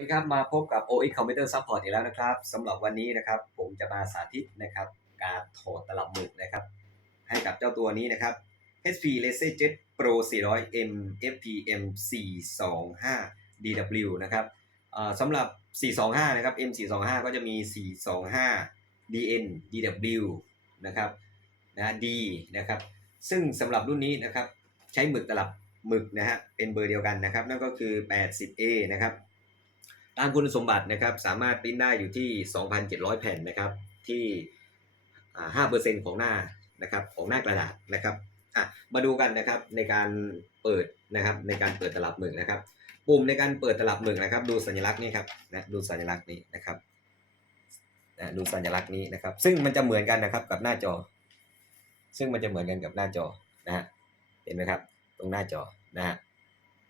สวัสดีครับมาพบกับ OX Computer Support อีกแล้วนะครับสำหรับวันนี้นะครับผมจะมาสาธิตนะครับการถอดตลับหมึกนะครับให้กับเจ้าตัวนี้นะครับ HP Laser Jet Pro 400 M FPM 425 DW นะครับสำหรับ 425 นะครับ M 425 ก็จะมี 425 DN DW นะครับนะ D นะครับซึ่งสำหรับรุ่นนี้นะครับใช้หมึกตลับหมึกนะฮะเป็นเบอร์เดียวกันนะครับนั่นก็คือ 80A นะครับ ตามคุณสมบัตินะครับสามารถปริ้นได้อยู่ที่ 2,700 แผ่นนะครับที่อ่า5%ของหน้านะครับของหน้ากระดาษนะครับอะมาดูกันนะครับในการเปิดนะครับในการเปิดตลับหมึกนะครับ ปุ่มในการเปิดตลับหมึกนะครับ ดูสัญลักษณ์นี้ครับนะดูสัญลักษณ์นี้นะครับนะดูสัญลักษณ์นี้นะครับ ซึ่งมันจะเหมือนกันนะครับกับหน้าจอ ซึ่งมันจะเหมือนกันกับหน้าจอนะฮะเห็นไหมครับ ตรงหน้าจอนะฮะ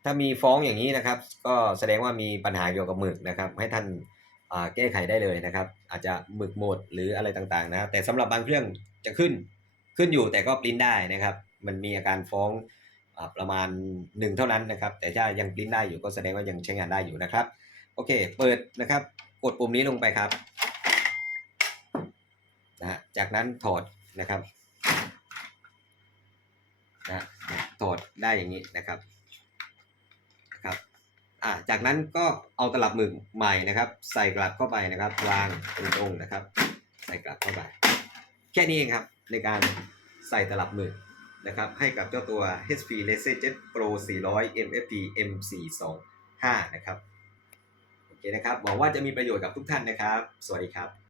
ถ้ามีฟ้องอย่างนี้นะครับ ก็แสดงว่ามีปัญหาเกี่ยวกับหมึกนะครับ ให้ท่านแก้ไขได้เลยนะครับ อาจจะหมึกหมดหรืออะไรต่างๆนะครับแต่สำหรับบางเครื่องจะขึ้นขึ้นอยู่แต่ก็ปริ้นได้นะครับ มันมีอาการฟ้องอประมาณหนึ่งเท่านั้นนะครับ แต่ถ้ายังปริ้นได้อยู่ก็แสดงว่ายังใช้งานได้อยู่นะครับ โอเค เปิดนะครับ กดปุ่มนี้ลงไปครับนะจากนั้นถอดนะครับนะถอดได้อย่างนี้นะครับ อ่าจากนั้นก็เอาตลับหมึกใหม่นะครับ ใส่กลับเข้าไปนะครับวางตรงๆนะครับ ใส่กลับเข้าไป แค่นี้เองครับในการใส่ตลับหมึกนะครับ ให้กับเจ้าตัว HP Laser Jet Pro 400 MFP M425 นะครับ โอเคนะครับหวังว่าจะมีประโยชน์กับทุกท่านนะครับ สวัสดีครับ